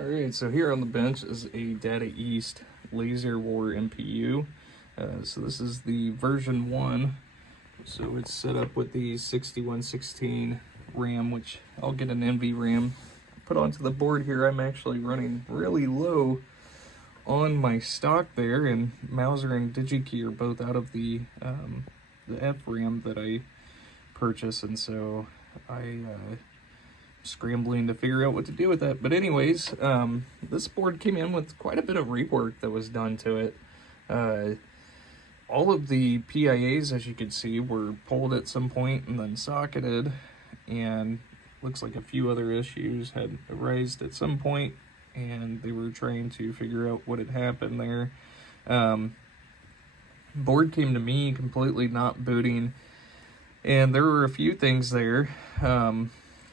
Alright, so here on the bench is a Data East Laser War MPU. So this is the version 1. So it's set up with the 6116 RAM, which I'll get an NV RAM put onto the board here. I'm actually running really low on my stock there, and Mauser and DigiKey are both out of the FRAM that I purchased, and so I scrambling to figure out what to do with that. But anyways, this board came in with quite a bit of rework that was done to it. All of the PIAs, as you can see, were pulled at some point and then socketed, and looks like a few other issues had arisen at some point, and they were trying to figure out what had happened there. Board came to me completely not booting, and there were a few things there.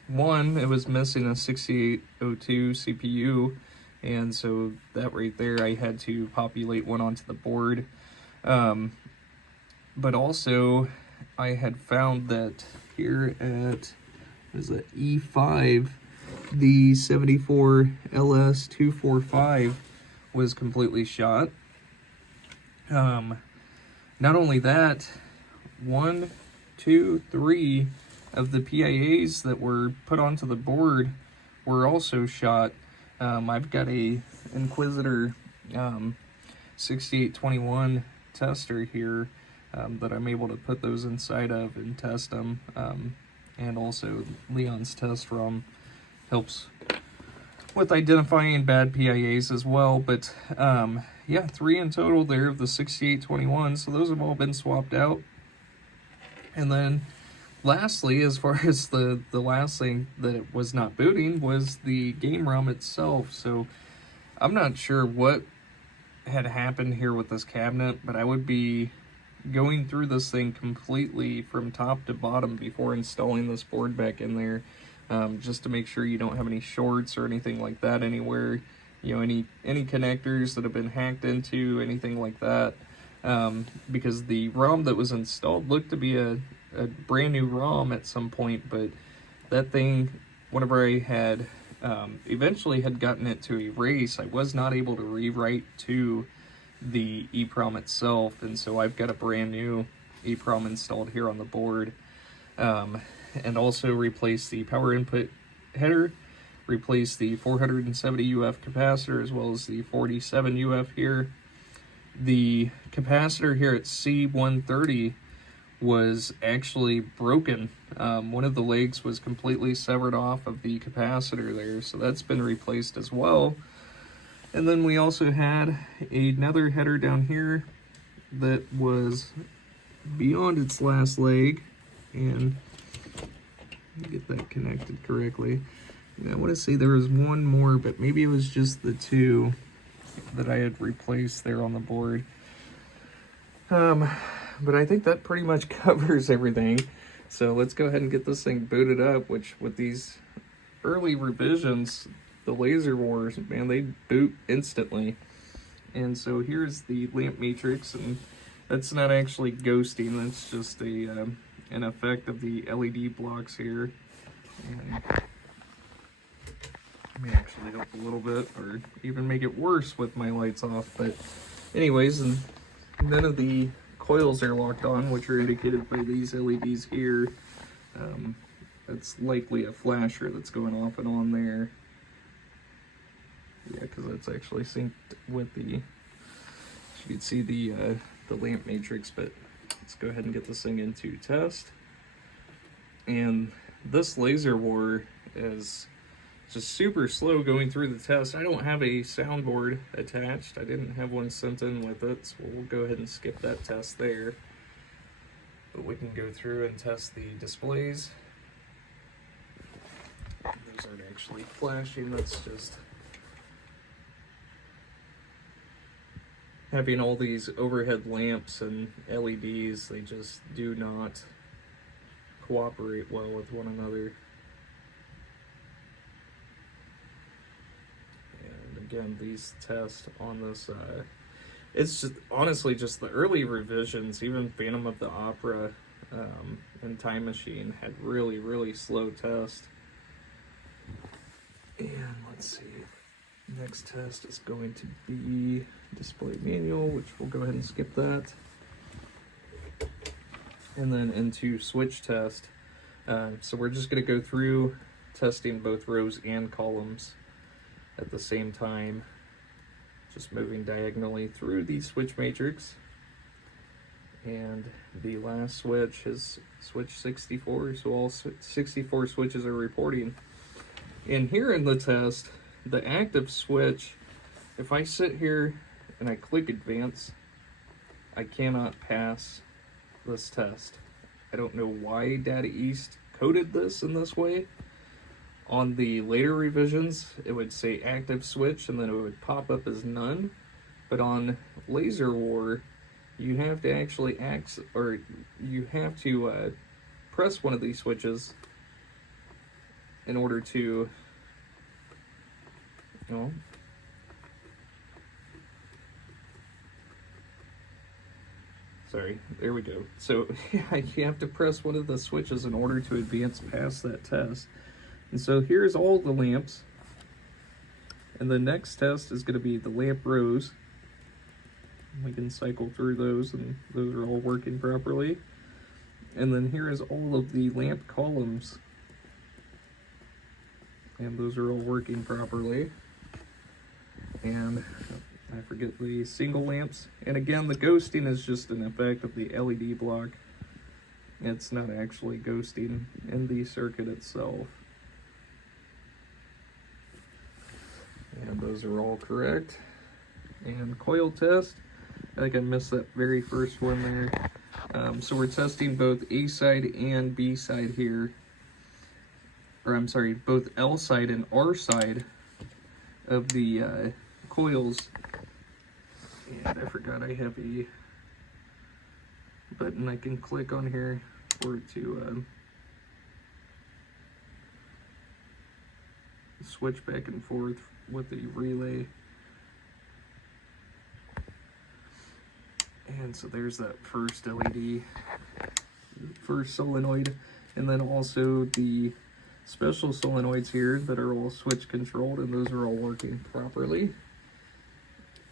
One, it was missing a 6802 CPU, and so that right there, I had to populate one onto the board. But also, I had found that here at, is it E5, the 74LS245 was completely shot. Not only that, 1, 2, 3 of the PIAs that were put onto the board were also shot. I've got a Inquisitor 6821 tester here that I'm able to put those inside of and test them. And also Leon's test ROM helps with identifying bad PIAs as well. But yeah, 3 in total there of the 6821, so those have all been swapped out. And then lastly, as far as the last thing that it was not booting was the game ROM itself. So I'm not sure what had happened here with this cabinet, but I would be going through this thing completely from top to bottom before installing this board back in there, just to make sure you don't have any shorts or anything like that anywhere, you know, any connectors that have been hacked into, anything like that, because the ROM that was installed looked to be a brand new ROM at some point, but that thing, whenever I had eventually had gotten it to erase, I was not able to rewrite to the EEPROM itself, and so I've got a brand new EEPROM installed here on the board, and also replaced the power input header, replaced the 470 UF capacitor as well as the 47 UF here. The capacitor here at C130 was actually broken. One of the legs was completely severed off of the capacitor there, so that's been replaced as well. And then we also had another header down here that was beyond its last leg, and get that connected correctly. And I want to say there was one more, but maybe it was just the 2 that I had replaced there on the board. But I think that pretty much covers everything. So let's go ahead and get this thing booted up, which with these early revisions, the Laser Wars, man, they boot instantly. And so here's the lamp matrix, and that's not actually ghosting, that's just a an effect of the LED blocks here. And may actually help a little bit, or even make it worse with my lights off. But anyways, and none of the coils are locked on, which are indicated by these LEDs here. That's likely a flasher that's going off and on there. Yeah, because that's actually synced with the, you can see the lamp matrix. But let's go ahead and get this thing into test. And this Laser War is just super slow going through the test. I don't have a soundboard attached. I didn't have one sent in with it, so we'll go ahead and skip that test there. But we can go through and test the displays. Those aren't actually flashing, that's just having all these overhead lamps and LEDs. They just do not cooperate well with one another. Again, these tests on this, it's just honestly just the early revisions. Even Phantom of the Opera and Time Machine had really slow tests. And let's see, Next test is going to be display manual, which we'll go ahead and skip that. And then into switch test. So we're just going to go through testing both rows and columns at the same time, just moving diagonally through the switch matrix. And the last switch is switch 64, so all 64 switches are reporting. And here in the test, the active switch, if I sit here and I click advance, I cannot pass this test. I don't know why Data East coded this in this way. On the later revisions, it would say active switch and then it would pop up as none. But on Laser War, you have to actually press one of these switches in order to, sorry, there we go. So you have to press one of the switches in order to advance past that test. And so here's all the lamps. And the next test is going to be the lamp rows. We can cycle through those, and those are all working properly. And then here is all of the lamp columns. And those are all working properly. And I forget the single lamps. And again, the ghosting is just an effect of the LED block. It's not actually ghosting in the circuit itself. And those are all correct. And coil test, I think I missed that very first one there. So we're testing both A side and B side here. Or I'm sorry, both L side and R side of the coils. And I forgot I have a button I can click on here for it to switch back and forth with the relay. And so there's that first LED, first solenoid, and then also the special solenoids here that are all switch controlled, and those are all working properly.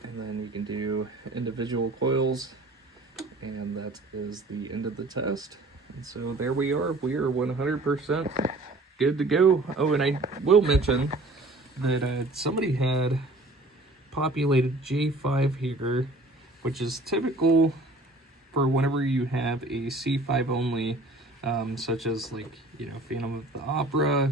And then you can do individual coils, and that is the end of the test. And so there we are 100% good to go. Oh, and I will mention that somebody had populated J5 here, which is typical for whenever you have a C5 only, such as Phantom of the Opera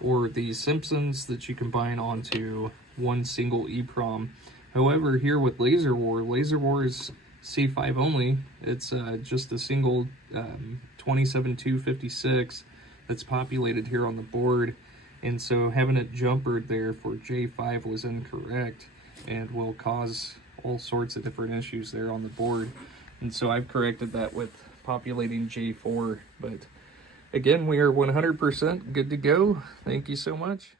or the Simpsons that you combine onto one single EEPROM. However, here with Laser War is C5 only. It's just a single 27256 that's populated here on the board, and so having it jumpered there for J5 was incorrect and will cause all sorts of different issues there on the board. And so I've corrected that with populating J4. But again, we are 100% good to go. Thank you so much.